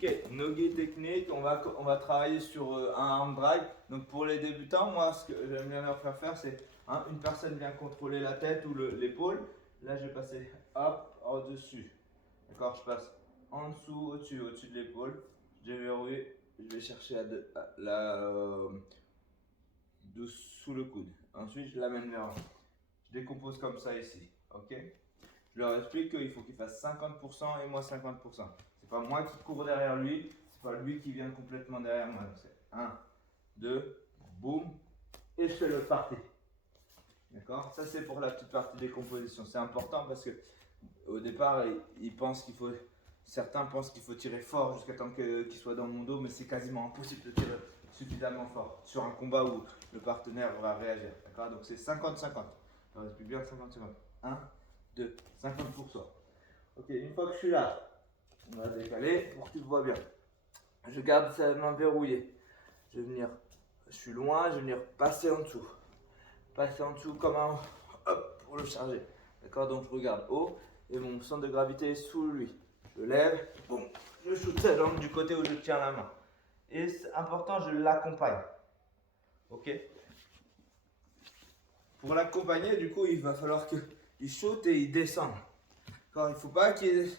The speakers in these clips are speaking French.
Ok, nos guides techniques, on va travailler sur un arm drag. Donc pour les débutants, moi ce que j'aime bien leur faire faire, c'est une personne vient contrôler la tête ou l'épaule. Là je vais passer hop, au-dessus. D'accord, je passe en dessous, au-dessus, au-dessus de l'épaule. Je déverrouille, je vais chercher sous le coude. Ensuite je l'amène vers en haut. Je décompose comme ça ici. Ok. Je leur explique qu'il faut qu'il fasse 50% et moi 50%. C'est pas moi qui cours derrière lui, c'est pas lui qui vient complètement derrière moi. C'est 1, 2, boum, et je fais le parti. D'accord. Ça c'est pour la petite partie décomposition. C'est important parce que au départ, certains pensent qu'il faut tirer fort jusqu'à temps qu'il soit dans mon dos, mais c'est quasiment impossible de tirer suffisamment fort sur un combat où le partenaire va réagir. D'accord. Donc c'est 50-50. Je reste plus bien 50-50. 1, 2, 50%. Ok, une fois que je suis là, on va décaler pour que tu le vois bien. Je garde sa main verrouillée. Je vais venir, je suis loin, je vais venir passer en dessous. Passer en dessous comme un hop pour le charger. D'accord, donc je regarde haut et mon centre de gravité est sous lui. Je lève, bon, je shoot sa jambe du côté où je tiens la main. Et c'est important, je l'accompagne. Ok. Pour l'accompagner, du coup, il va falloir qu'il shoot et il descende. Il ne faut pas qu'il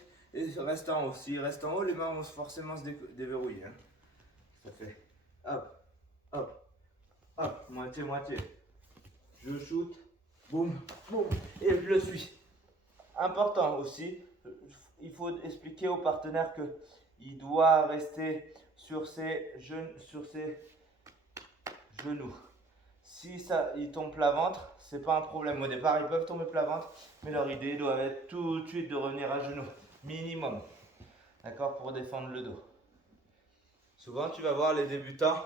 reste en haut. S'il reste en haut, les mains vont forcément se déverrouiller. Hein. Ça fait hop, hop, hop, moitié, moitié. Je shoot, boum, boum, et je le suis. Important aussi, il faut expliquer au partenaire qu'il doit rester sur ses genoux. Si il tombe plat ventre, c'est pas un problème. Au départ, ils peuvent tomber plat ventre, mais leur idée doit être tout de suite de revenir à genoux, minimum. D'accord, pour défendre le dos. Souvent, tu vas voir les débutants,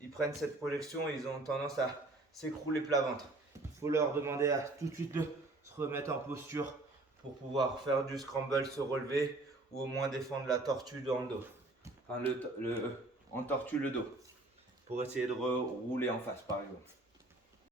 ils prennent cette projection et ils ont tendance à s'écrouler plat ventre. Il faut leur demander à tout de suite de se remettre en posture pour pouvoir faire du scramble, se relever ou au moins défendre la tortue dans le dos. On tortue le dos pour essayer de rouler en face par exemple.